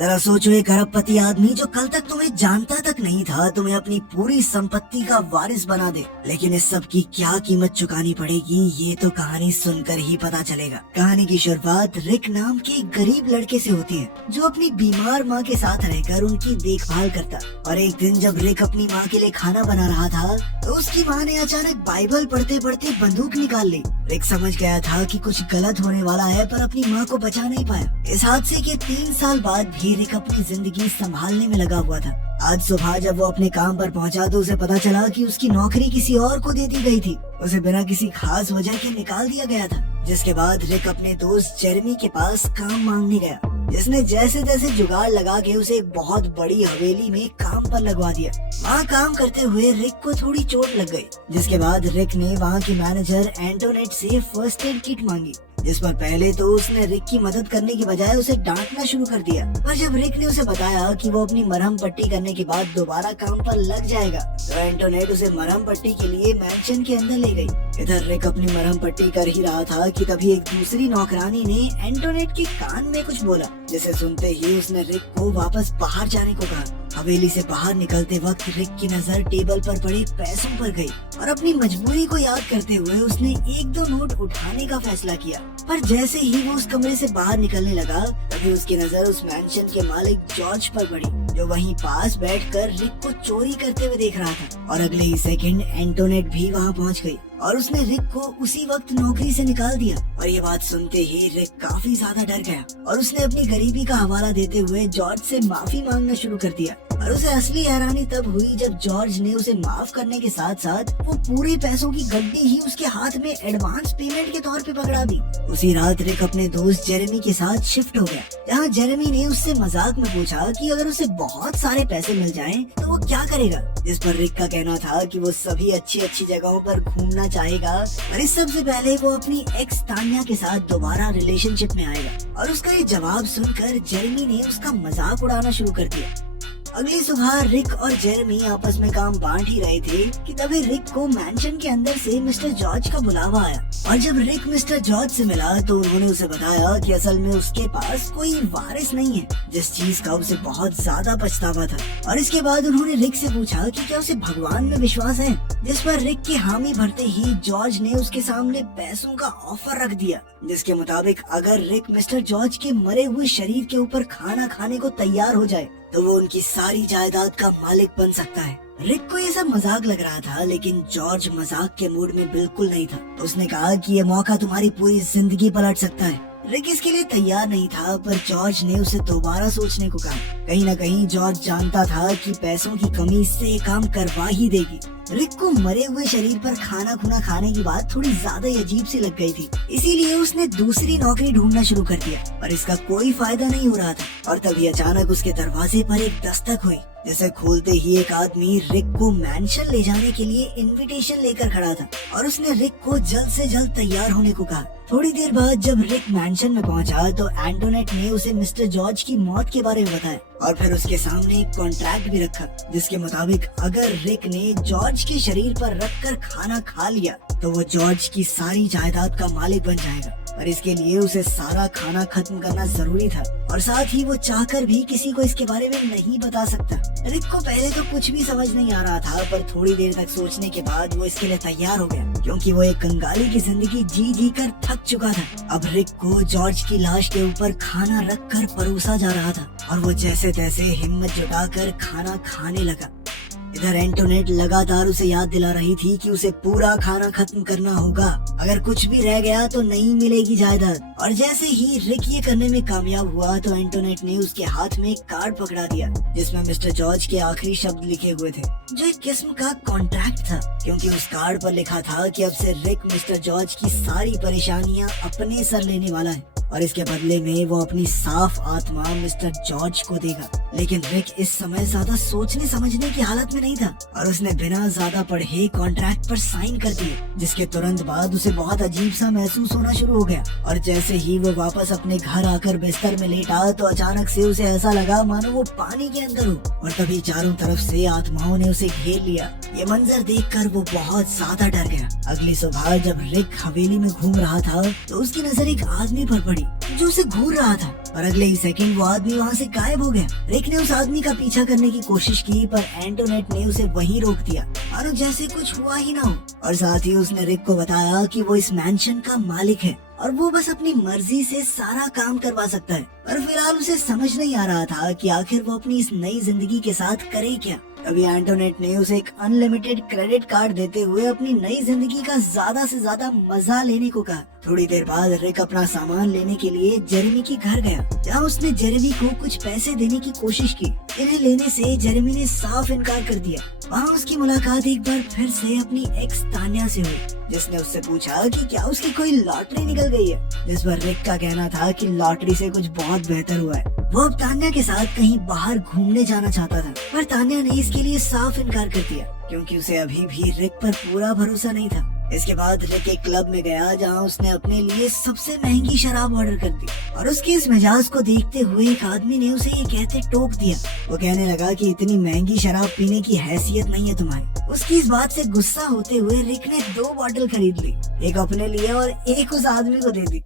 जरा सोचो, एक अरबपति आदमी जो कल तक तुम्हें जानता तक नहीं था तुम्हें अपनी पूरी संपत्ति का वारिस बना दे। लेकिन इस सब की क्या कीमत चुकानी पड़ेगी ये तो कहानी सुनकर ही पता चलेगा। कहानी की शुरुआत रिक नाम के एक गरीब लड़के से होती है जो अपनी बीमार माँ के साथ रहकर उनकी देखभाल करता। और एक दिन जब रिक अपनी माँ के लिए खाना बना रहा था तो उसकी माँ ने अचानक बाइबल पढ़ते पढ़ते बंदूक निकाल ली। रिक समझ गया था कि कुछ गलत होने वाला है, पर अपनी माँ को बचा नहीं पाया। इस हादसे के 3 साल बाद भी रिक अपनी जिंदगी संभालने में लगा हुआ था। आज सुबह जब वो अपने काम पर पहुंचा तो उसे पता चला कि उसकी नौकरी किसी और को दे दी गई थी। उसे बिना किसी खास वजह के निकाल दिया गया था। जिसके बाद रिक अपने दोस्त जेरेमी के पास काम मांगने गया, जिसने जैसे तैसे जुगाड़ लगा के उसे एक बहुत बड़ी हवेली में काम पर लगवा दिया। वहाँ काम करते हुए रिक को थोड़ी चोट लग गई, जिसके बाद रिक ने वहाँ की मैनेजर एंटोनेट से फर्स्ट एड किट मांगी। जिस पर पहले तो उसने रिक की मदद करने की बजाय उसे डांटना शुरू कर दिया। पर जब रिक ने उसे बताया कि वो अपनी मरहम पट्टी करने के बाद दोबारा काम पर लग जाएगा तो एंटोनेट उसे मरहम पट्टी के लिए मैंशन के अंदर ले गई। इधर रिक अपनी मरहम पट्टी कर ही रहा था कि तभी एक दूसरी नौकरानी ने एंटोनेट के कान में कुछ बोला, जिसे सुनते ही उसने रिक को वापस बाहर जाने को कहा। हवेली से बाहर निकलते वक्त रिक की नजर टेबल पर पड़े पैसों पर गई और अपनी मजबूरी को याद करते हुए उसने 1-2 नोट उठाने का फैसला किया। पर जैसे ही वो उस कमरे से बाहर निकलने लगा तभी उसकी नजर उस मैंशन के मालिक जॉर्ज पर पड़ी, जो वहीं पास बैठकर रिक को चोरी करते हुए देख रहा था। और अगले ही सेकंड एंटोनेट भी वहाँ पहुँच गई और उसने रिक को उसी वक्त नौकरी से निकाल दिया। और ये बात सुनते ही रिक काफी ज्यादा डर गया और उसने अपनी गरीबी का हवाला देते हुए जॉर्ज से माफी मांगना शुरू कर दिया। और उसे असली हैरानी तब हुई जब जॉर्ज ने उसे माफ करने के साथ साथ वो पूरे पैसों की गड्डी ही उसके हाथ में एडवांस पेमेंट के तौर पे पकड़ा दी। उसी रात रिक अपने दोस्त जेरेमी के साथ शिफ्ट हो गया, जहाँ जेरेमी ने उससे मजाक में पूछा कि अगर उसे बहुत सारे पैसे मिल जाएं तो वो क्या करेगा। जिस पर रिक का कहना था कि वो सभी अच्छी अच्छी जगहों पर घूमना चाहेगा और इस सबसे पहले वो अपनी एक्स तान्या के साथ दोबारा रिलेशनशिप में आएगा। और उसका ये जवाब सुनकर जेरेमी ने उसका मजाक उड़ाना शुरू कर दिया। अगली सुबह रिक और जेरेमी आपस में काम बांट ही रहे थे कि तभी रिक को मैंशन के अंदर से मिस्टर जॉर्ज का बुलावा आया। और जब रिक मिस्टर जॉर्ज से मिला तो उन्होंने उसे बताया कि असल में उसके पास कोई वारिस नहीं है, जिस चीज का उसे बहुत ज्यादा पछतावा था। और इसके बाद उन्होंने रिक से पूछा कि क्या उसे भगवान में विश्वास है, जिस पर रिक की हामी भरते ही जॉर्ज ने उसके सामने पैसों का ऑफर रख दिया, जिसके मुताबिक अगर रिक मिस्टर जॉर्ज के मरे हुए शरीर के ऊपर खाना खाने को तैयार हो जाए तो वो उनकी सारी जायदाद का मालिक बन सकता है। रिक को ये सब मजाक लग रहा था, लेकिन जॉर्ज मजाक के मूड में बिल्कुल नहीं था। उसने कहा कि ये मौका तुम्हारी पूरी जिंदगी पलट सकता है। रिक इसके लिए तैयार नहीं था, पर जॉर्ज ने उसे दोबारा सोचने को कहा। कहीं न कहीं जॉर्ज जानता था कि पैसों की कमी इससे ये काम करवा ही देगी। रिक को मरे हुए शरीर पर खाना खुना खाने की बात थोड़ी ज्यादा ही अजीब सी लग गई थी, इसीलिए उसने दूसरी नौकरी ढूंढना शुरू कर दिया। पर इसका कोई फायदा नहीं हो रहा था। और तभी अचानक उसके दरवाजे पर एक दस्तक हुई, जिसे खोलते ही एक आदमी रिक को मैंशन ले जाने के लिए इनविटेशन लेकर खड़ा था। और उसने रिक को जल्द से जल्द तैयार होने को कहा। थोड़ी देर बाद जब रिक मैंशन में पहुंचा तो एंटोनेट ने उसे मिस्टर जॉर्ज की मौत के बारे में बताया और फिर उसके सामने एक कॉन्ट्रैक्ट भी रखा, जिसके मुताबिक अगर रिक ने जॉर्ज के शरीर पर रखकर खाना खा लिया तो वो जॉर्ज की सारी जायदाद का मालिक बन जाएगा। पर इसके लिए उसे सारा खाना खत्म करना जरूरी था और साथ ही वो चाहकर भी किसी को इसके बारे में नहीं बता सकता। रिक को पहले तो कुछ भी समझ नहीं आ रहा था, पर थोड़ी देर तक सोचने के बाद वो इसके लिए तैयार हो गया, क्योंकि वो एक कंगाली की जिंदगी जी जी कर थक चुका था। अब रिक को जॉर्ज की लाश के ऊपर खाना रखकर परोसा जा रहा था और वो जैसे तैसे हिम्मत जुटाकर खाना खाने लगा। इधर एंटोनेट लगातार उसे याद दिला रही थी कि उसे पूरा खाना खत्म करना होगा, अगर कुछ भी रह गया तो नहीं मिलेगी जायदाद। और जैसे ही रिक ये करने में कामयाब हुआ तो एंटोनेट ने उसके हाथ में एक कार्ड पकड़ा दिया, जिसमें मिस्टर जॉर्ज के आखिरी शब्द लिखे हुए थे, जो एक किस्म का कॉन्ट्रैक्ट था, क्योंकि उस कार्ड पर लिखा था कि अब से रिक मिस्टर जॉर्ज की सारी परेशानियां अपने सर लेने वाला है और इसके बदले में वो अपनी साफ आत्मा मिस्टर जॉर्ज को देगा। लेकिन रिक इस समय ज्यादा सोचने समझने की हालत में नहीं था और उसने बिना ज्यादा पढ़े कॉन्ट्रैक्ट पर साइन कर दिए, जिसके तुरंत बाद उसे बहुत अजीब सा महसूस होना शुरू हो गया। और जैसे ही वो वापस अपने घर आकर बिस्तर में लेटा तो अचानक से उसे ऐसा लगा मानो वो पानी के अंदर हो और तभी चारों तरफ से आत्माओं ने उसे घेर लिया। ये मंजर देखकर वो बहुत ज्यादा डर गया। अगली सुबह जब रिक हवेली में घूम रहा था तो उसकी नजर एक आदमी पर पड़ी, पड़ी जो उसे घूर रहा था और अगले ही सेकंड वो आदमी वहाँ से गायब हो गया। रिक ने उस आदमी का पीछा करने की कोशिश की पर एंटोनेट ने उसे वहीं रोक दिया और जैसे कुछ हुआ ही ना हो। और साथ ही उसने रिक को बताया कि वो इस मैंशन का मालिक है और वो बस अपनी मर्जी से सारा काम करवा सकता है। पर फिलहाल उसे समझ नहीं आ रहा था कि आखिर वो अपनी इस नई जिंदगी के साथ करे क्या। तभी एंटोनेट ने उसे एक अनलिमिटेड क्रेडिट कार्ड देते हुए अपनी नई जिंदगी का ज्यादा से ज्यादा मजा लेने को कहा। थोड़ी देर बाद रिक अपना सामान लेने के लिए जेरेमी के घर गया, जहाँ उसने जेरेमी को कुछ पैसे देने की कोशिश की। इन्हें लेने से जेरेमी ने साफ इनकार कर दिया। वहाँ उसकी मुलाकात एक बार फिर से अपनी एक्स तान्या से हुई, जिसने उससे पूछा कि क्या उसकी कोई लॉटरी निकल गई है, जिस पर रिक का कहना था कि लॉटरी से कुछ बहुत बेहतर हुआ है। वो अब तान्या के साथ कहीं बाहर घूमने जाना चाहता था, पर तान्या ने इसके लिए साफ इनकार कर दिया क्योंकि उसे अभी भी रिक पर पूरा भरोसा नहीं था। इसके बाद रिक एक क्लब में गया जहां उसने अपने लिए सबसे महंगी शराब ऑर्डर कर दी और उसके इस मिजाज को देखते हुए एक आदमी ने उसे ये कहते टोक दिया। वो कहने लगा कि इतनी महंगी शराब पीने की हैसियत नहीं है तुम्हारी। उसकी इस बात से गुस्सा होते हुए रिक ने 2 बॉटल खरीद ली, एक अपने लिए और एक उस आदमी को दे दी।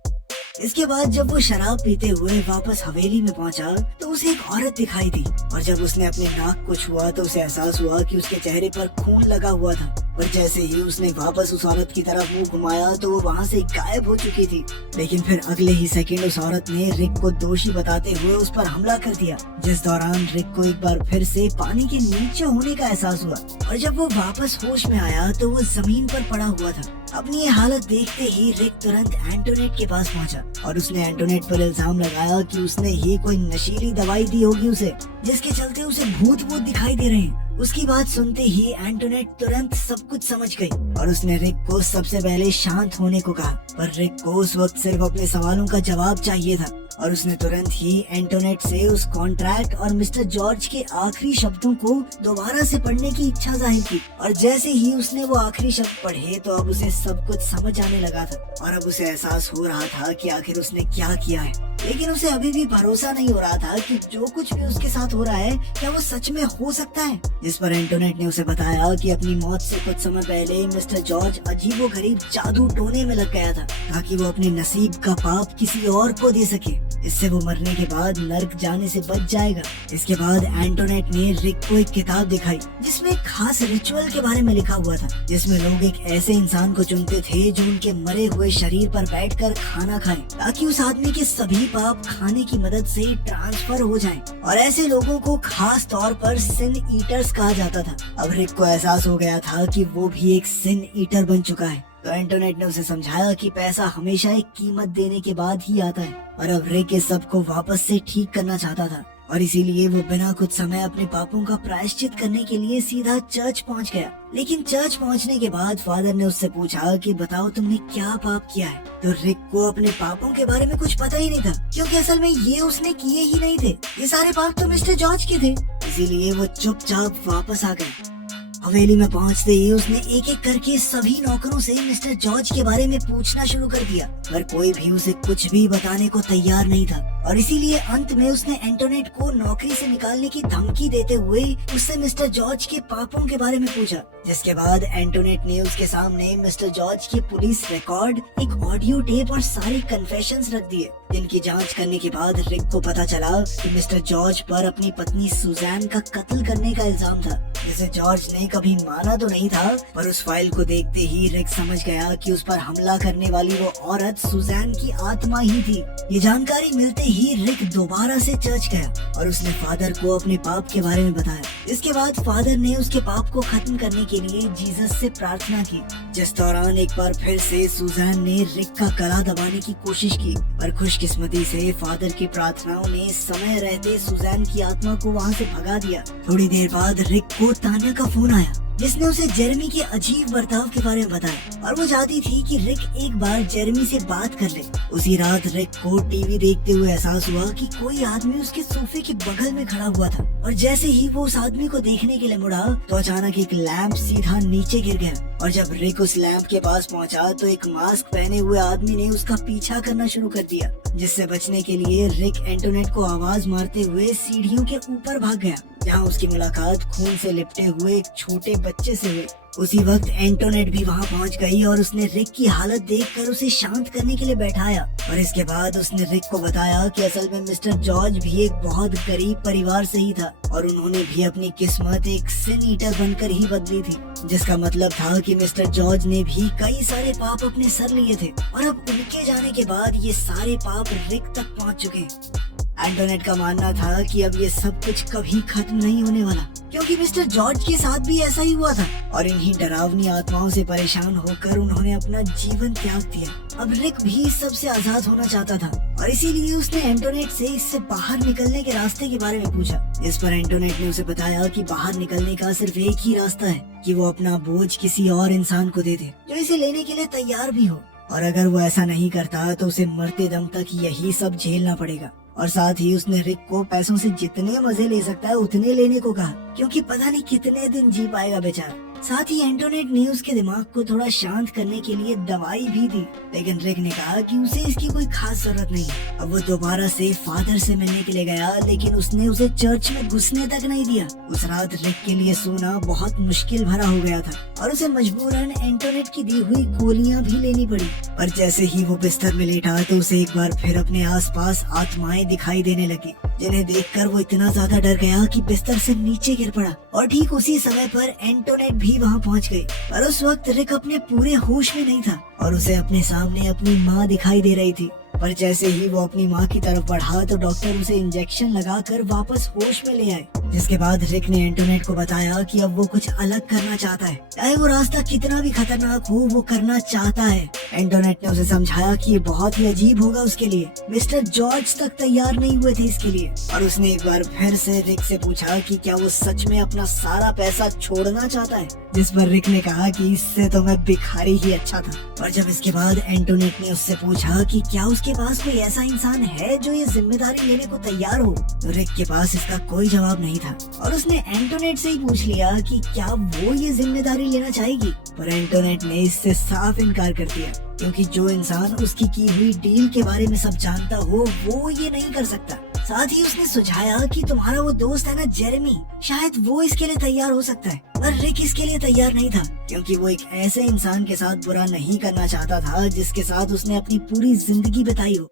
इसके बाद जब वो शराब पीते हुए वापस हवेली में पहुंचा तो उसे एक औरत दिखाई दी और जब उसने अपने नाक को छुआ तो उसे एहसास हुआ कि उसके चेहरे पर खून लगा हुआ था। पर जैसे ही उसने वापस उस औरत की तरफ मुंह घुमाया तो वो वहाँ से गायब हो चुकी थी। लेकिन फिर अगले ही सेकंड उस औरत ने रिक को दोषी बताते हुए उस पर हमला कर दिया, जिस दौरान रिक को एक बार फिर से पानी के नीचे होने का एहसास हुआ और जब वो वापस होश में आया तो वो जमीन पर पड़ा हुआ था। अपनी ये हालत देखते ही रिक तुरंत एंटोनेट के पास पहुंचा और उसने एंटोनेट पर इल्जाम लगाया कि उसने ही कोई नशीली दवाई दी होगी उसे, जिसके चलते उसे भूत दिखाई दे रहे हैं। उसकी बात सुनते ही एंटोनेट तुरंत सब कुछ समझ गई और उसने रिक को सबसे पहले शांत होने को कहा। पर रिक को उस वक्त सिर्फ अपने सवालों का जवाब चाहिए था और उसने तुरंत ही एंटोनेट से उस कॉन्ट्रैक्ट और मिस्टर जॉर्ज के आखिरी शब्दों को दोबारा से पढ़ने की इच्छा जाहिर की। और जैसे ही उसने वो आखिरी शब्द पढ़े तो अब उसे सब कुछ समझ आने लगा था और अब उसे एहसास हो रहा था कि आखिर उसने क्या किया है। लेकिन उसे अभी भी भरोसा नहीं हो रहा था कि जो कुछ भी उसके साथ हो रहा है क्या वो सच में हो सकता है। जिस पर एंटोनेट ने उसे बताया कि अपनी मौत से कुछ समय पहले मिस्टर जॉर्ज अजीबोगरीब जादू टोने में लग गया था ताकि वो अपने नसीब का पाप किसी और को दे सके। इससे वो मरने के बाद नर्क जाने से बच जाएगा। इसके बाद एंटोनेट ने रिक को एक किताब दिखाई जिसमें एक खास रिचुअल के बारे में लिखा हुआ था, जिसमें लोग एक ऐसे इंसान को चुनते थे जो उनके मरे हुए शरीर पर बैठकर खाना खाए ताकि उस आदमी के सभी पाप खाने की मदद से ट्रांसफर हो जाएं। और ऐसे लोगों को खास तौर पर सिन ईटर्स कहा जाता था। अब रिक को एहसास हो गया था कि वो भी एक सिन ईटर बन चुका है। तो एंटोनेट ने उसे समझाया कि पैसा हमेशा एक कीमत देने के बाद ही आता है और अब रिक इस सब को वापस से ठीक करना चाहता था और इसीलिए वो बिना कुछ समय अपने पापों का प्रायश्चित करने के लिए सीधा चर्च पहुंच गया। लेकिन चर्च पहुंचने के बाद फादर ने उससे पूछा कि बताओ तुमने क्या पाप किया है। तो रिक को अपने पापों के बारे में कुछ पता ही नहीं था क्योंकि असल में ये उसने किए ही नहीं थे। ये सारे पाप तो मिस्टर जॉर्ज के थे, इसीलिए वो चुपचाप वापस आ गए। हवेली में पहुंचते ही उसने एक एक करके सभी नौकरों से मिस्टर जॉर्ज के बारे में पूछना शुरू कर दिया, पर कोई भी उसे कुछ भी बताने को तैयार नहीं था और इसीलिए अंत में उसने एंटोनेट को नौकरी से निकालने की धमकी देते हुए उससे मिस्टर जॉर्ज के पापों के बारे में पूछा। जिसके बाद एंटोनेट ने उसके सामने मिस्टर जॉर्ज की पुलिस रिकॉर्ड, एक ऑडियो टेप और सारे कन्फेशंस रख दिए, जिनकी जांच करने के बाद रिक को पता चला कि मिस्टर जॉर्ज पर अपनी पत्नी सुजैन का कत्ल करने का इल्जाम था, जिसे जॉर्ज ने कभी माना तो नहीं था। पर उस फाइल को देखते ही रिक समझ गया कि उस पर हमला करने वाली वो औरत सुजैन की आत्मा ही थी। ये जानकारी मिलते ही रिक दोबारा से चर्च गया और उसने फादर को अपने पाप के बारे में बताया। इसके बाद फादर ने उसके पाप को खत्म करने के लिए जीसस से प्रार्थना की, जिस दौरान एक बार फिर से सुजैन ने रिक का गला दबाने की कोशिश की, पर खुशकिस्मती से फादर की प्रार्थनाओं ने समय रहते सुजैन की आत्मा को वहाँ से भगा दिया। थोड़ी देर बाद रिक को तान्या का फोन आया, जिसने उसे जेरेमी के अजीब बर्ताव के बारे में बताया और वो चाहती थी कि रिक एक बार जेरेमी से बात कर ले। उसी रात रिक को टीवी देखते हुए एहसास हुआ कि कोई आदमी उसके सोफे के बगल में खड़ा हुआ था और जैसे ही वो उस आदमी को देखने के लिए मुड़ा तो अचानक एक लैंप सीधा नीचे गिर गया और जब रिक उस लैंप के पास पहुंचा तो एक मास्क पहने हुए आदमी ने उसका पीछा करना शुरू कर दिया, जिससे बचने के लिए रिक एंटोनेट को आवाज मारते हुए सीढ़ियों के ऊपर भाग गया। जहाँ उसकी मुलाकात खून से लिपटे हुए एक छोटे बच्चे से हुई। उसी वक्त एंटोनेट भी वहाँ पहुँच गई और उसने रिक की हालत देखकर उसे शांत करने के लिए बैठाया और इसके बाद उसने रिक को बताया कि असल में मिस्टर जॉर्ज भी एक बहुत गरीब परिवार से ही था और उन्होंने भी अपनी किस्मत एक सिन ईटर बनकर ही बदली थी, जिसका मतलब था कि मिस्टर जॉर्ज ने भी कई सारे पाप अपने सर लिए थे और अब उनके जाने के बाद ये सारे पाप रिक तक पहुँच चुके हैं। एंटोनेट का मानना था कि अब ये सब कुछ कभी खत्म नहीं होने वाला, क्योंकि मिस्टर जॉर्ज के साथ भी ऐसा ही हुआ था और इन्हीं डरावनी आत्माओं से परेशान होकर उन्होंने अपना जीवन त्याग दिया। अब रिक भी इस सब से आजाद होना चाहता था और इसीलिए उसने एंटोनेट से इससे बाहर निकलने के रास्ते के बारे में पूछा। इस पर एंटोनेट ने उसे बताया कि बाहर निकलने का सिर्फ एक ही रास्ता है कि वो अपना बोझ किसी और इंसान को दे दे जो इसे लेने के लिए तैयार भी हो, और अगर वो ऐसा नहीं करता तो उसे मरते दम तक यही सब झेलना पड़ेगा। और साथ ही उसने रिक को पैसों से जितने मजे ले सकता है उतने लेने को कहा, क्योंकि पता नहीं कितने दिन जी पाएगा बेचारा। साथ ही एंटोनेट ने उसके दिमाग को थोड़ा शांत करने के लिए दवाई भी दी, लेकिन रिक ने कहा कि उसे इसकी कोई खास जरूरत नहीं है। अब वो दोबारा से फादर से मिलने के लिए गया, लेकिन उसने उसे चर्च में घुसने तक नहीं दिया। उस रात रिक के लिए सोना बहुत मुश्किल भरा हो गया था और उसे मजबूरन एंटोनेट की दी हुई गोलियां भी लेनी पड़ी। पर जैसे ही वो बिस्तर में लेटा तो उसे एक बार फिर अपने आसपास आत्माएं दिखाई देने लगी, जिन्हें देखकर वो इतना ज्यादा डर गया कि बिस्तर से नीचे गिर पड़ा। और ठीक उसी समय पर एंटोनेट भी वहाँ पहुँच गई, पर उस वक्त रिक अपने पूरे होश में नहीं था और उसे अपने सामने अपनी माँ दिखाई दे रही थी। पर जैसे ही वो अपनी माँ की तरफ बढ़ा तो डॉक्टर उसे इंजेक्शन लगाकर वापस होश में ले आए, जिसके बाद रिक ने एंटोनेट को बताया कि अब वो कुछ अलग करना चाहता है, चाहे वो रास्ता कितना भी खतरनाक हो वो करना चाहता है। एंटोनेट ने उसे समझाया कि ये बहुत ही अजीब होगा उसके लिए, मिस्टर जॉर्ज तक तैयार नहीं हुए थे इसके लिए। और उसने एक बार फिर से रिक से पूछा कि क्या वो सच में अपना सारा पैसा छोड़ना चाहता है, जिस पर रिक ने कहा कि इससे तो मैं भिखारी ही अच्छा था। और जब इसके बाद एंटोनेट ने उससे पूछा कि क्या उसके पास कोई ऐसा इंसान है जो ये जिम्मेदारी लेने को तैयार हो, तो रिक के पास इसका कोई जवाब नहीं था और उसने एंटोनेट से ही पूछ लिया कि क्या वो ये जिम्मेदारी लेना चाहेगी। पर एंटोनेट ने इससे साफ इनकार कर दिया, क्योंकि जो इंसान उसकी की हुई डील के बारे में सब जानता हो वो ये नहीं कर सकता। साथ ही उसने सुझाया कि तुम्हारा वो दोस्त है ना जेरेमी, शायद वो इसके लिए तैयार हो सकता है। पर रिक इसके लिए तैयार नहीं था, क्योंकि वो एक ऐसे इंसान के साथ बुरा नहीं करना चाहता था जिसके साथ उसने अपनी पूरी जिंदगी बिताई हो।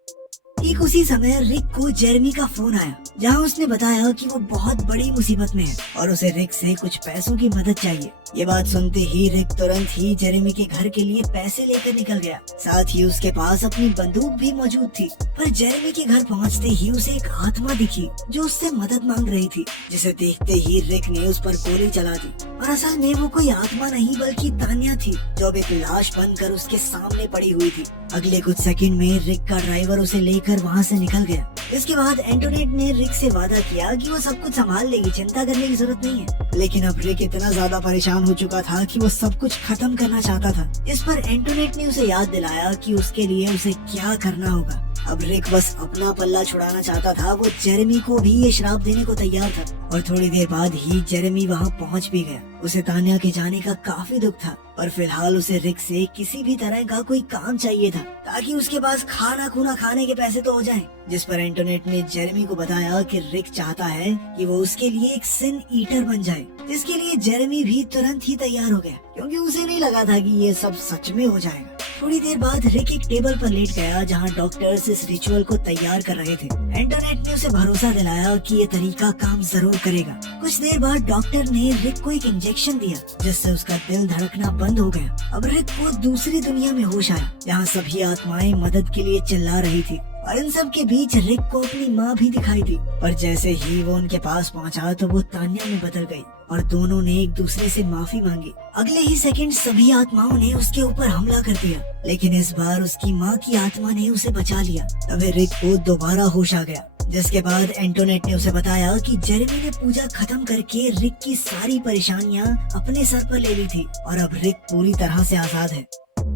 ठीक उसी समय रिक को जेरेमी का फोन आया, जहां उसने बताया कि वो बहुत बड़ी मुसीबत में है और उसे रिक से कुछ पैसों की मदद चाहिए। ये बात सुनते ही रिक तुरंत ही जेरेमी के घर के लिए पैसे लेकर निकल गया। साथ ही उसके पास अपनी बंदूक भी मौजूद थी। पर जेरेमी के घर पहुंचते ही उसे एक आत्मा दिखी जो उससे मदद मांग रही थी, जिसे देखते ही रिक ने उस पर गोली चला दी। और असल में वो कोई आत्मा नहीं बल्कि तान्या थी, जो अब एक लाश बनकर उसके सामने पड़ी हुई थी। अगले कुछ सेकंड में रिक का ड्राइवर उसे लेकर वहाँ से निकल गया। इसके बाद एंटोनेट ने रिक से वादा किया कि वो सब कुछ संभाल लेगी, चिंता करने की जरूरत नहीं है। लेकिन अब रिक इतना ज्यादा परेशान हो चुका था कि वो सब कुछ खत्म करना चाहता था। इस पर एंटोनेट ने उसे याद दिलाया कि उसके लिए उसे क्या करना होगा। अब रिक बस अपना पल्ला छुड़ाना चाहता था। वो जेरेमी को भी ये श्राप देने को तैयार था और थोड़ी देर बाद ही जेरेमी वहाँ पहुँच भी गया। उसे तान्या के जाने का काफी दुख था, पर फिलहाल उसे रिक से किसी भी तरह का कोई काम चाहिए था ताकि उसके पास खाना खूना खाने के पैसे तो हो जाएं। जिस पर एंटोनेट ने जेरेमी को बताया कि रिक चाहता है कि वो उसके लिए एक सिन ईटर बन जाए, जिसके लिए जेरेमी भी तुरंत ही तैयार हो गया, क्योंकि उसे नहीं लगा था कि ये सब सच में हो जाएगा। थोड़ी देर बाद रिक एक टेबल पर लेट गया जहां डॉक्टर्स इस रिचुअल को तैयार कर रहे थे। एंटोनेट ने उसे भरोसा दिलाया कि ये तरीका काम जरूर करेगा। कुछ देर बाद डॉक्टर ने रिक को एक इंजेक्शन दिया, जिससे उसका दिल धड़कना बंद हो गया। अब रिक को दूसरी दुनिया में होश आया, जहाँ सभी आत्माएं मदद के लिए चिल्ला रही थी और इन सब के बीच रिक को अपनी माँ भी दिखाई दी। पर जैसे ही वो उनके पास पहुँचा तो वो तान्या में बदल गई और दोनों ने एक दूसरे से माफी मांगी। अगले ही सेकंड सभी आत्माओं ने उसके ऊपर हमला कर दिया, लेकिन इस बार उसकी माँ की आत्मा ने उसे बचा लिया। तभी रिक को दोबारा होश आ गया, जिसके बाद एंटोनेट ने उसे बताया कि जेरेमी ने पूजा खत्म करके रिक की सारी परेशानियाँ अपने सर पर ले ली थी और अब रिक पूरी तरह से आजाद है।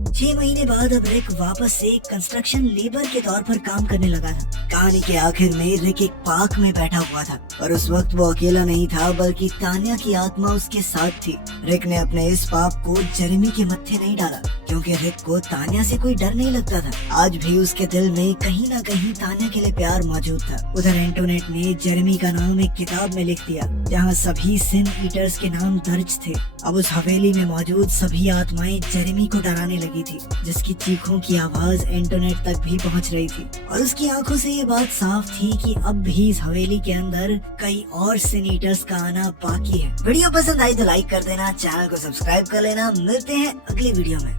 6 महीने बाद अब रिक वापस से कंस्ट्रक्शन लेबर के तौर पर काम करने लगा था। कहानी के आखिर में रिक एक पार्क में बैठा हुआ था और उस वक्त वो अकेला नहीं था, बल्कि तान्या की आत्मा उसके साथ थी। रिक ने अपने इस पाप को जेरेमी के मत्थे नहीं डाला, क्योंकि रिक को तान्या से कोई डर नहीं लगता था। आज भी उसके दिल में कहीं ना कहीं तान्या के लिए प्यार मौजूद था। उधर एंटोनेट ने जेरेमी का नाम एक किताब में लिख दिया जहाँ सभी सिन ईटर्स के नाम दर्ज थे। अब उस हवेली में मौजूद सभी आत्माएं जेरेमी को डराने लगी थी, जिसकी चीखों की आवाज एंटोनेट तक भी पहुंच रही थी। और उसकी आंखों से ये बात साफ थी कि अब भी इस हवेली के अंदर कई और सिन ईटर्स का आना बाकी है। वीडियो पसंद आई तो लाइक कर देना, चैनल को सब्सक्राइब कर लेना। मिलते हैं अगली वीडियो में।